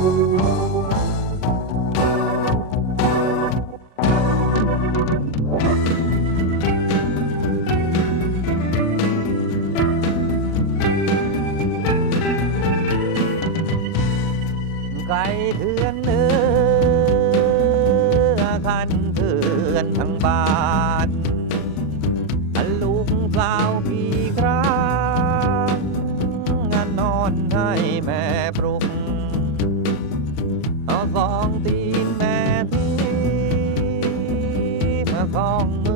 ไกลเถื่อนเนื้อคันเถื่อนทั้งบ้านลุงสาวพี่ครางงานนอนให้แม่ปลุก ม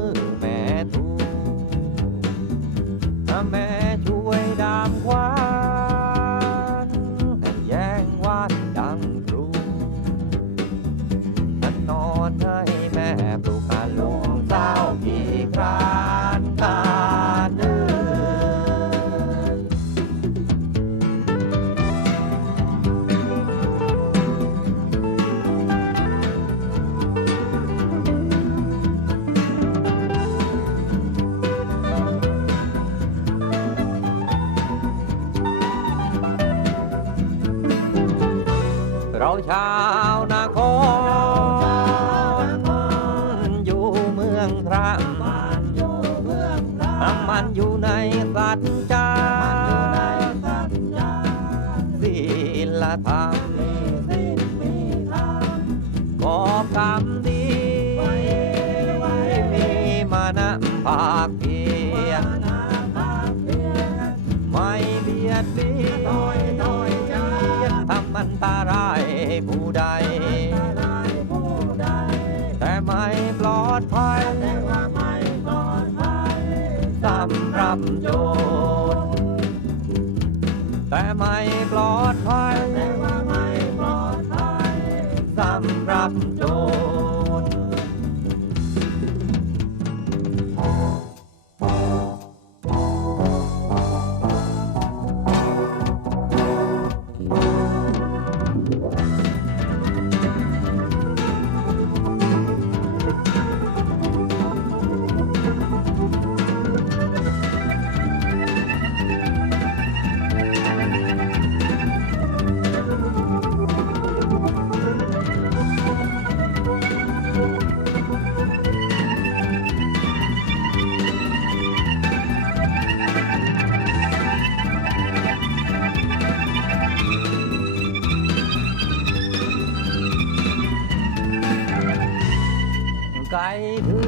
เราชาวนาครอยู่เมืองพระมันอยู่ในสัจจาศีลธรรมกอบกรรมดีมีมานะภาคเพีำรัโยนแต่ไม่ปลอดภัยแต่ว่าไม่ปลอดภัยสำรับโจน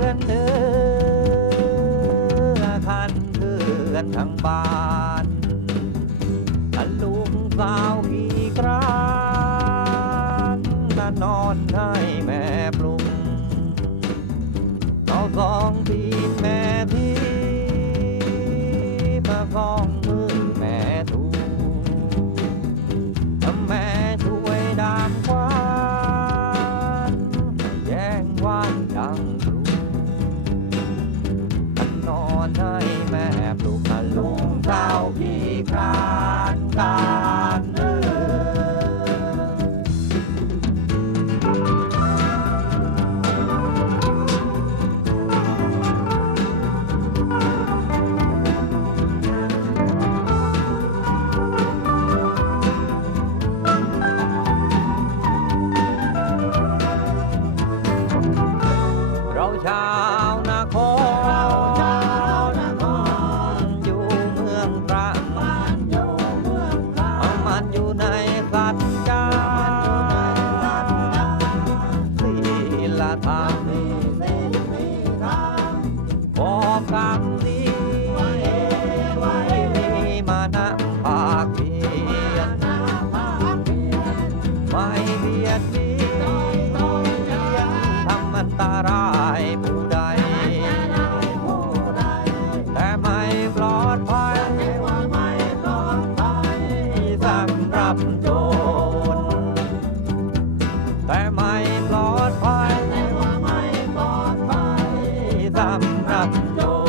อนเนื้อคันเถื่อนทั้งบ้านอันลุงสาวขี่กรานน่ะนอนให้แม่ปลุกเอาสองตีนแม่ที่มาสองมือแม่ถูถ้าแม่ช่วยดามควานแย่งวานดังครู มันอยู่ใน บโจรแต่ไม่ปลอดภัยแต่ว่าไม่ปลอดภัยสำหรับโจร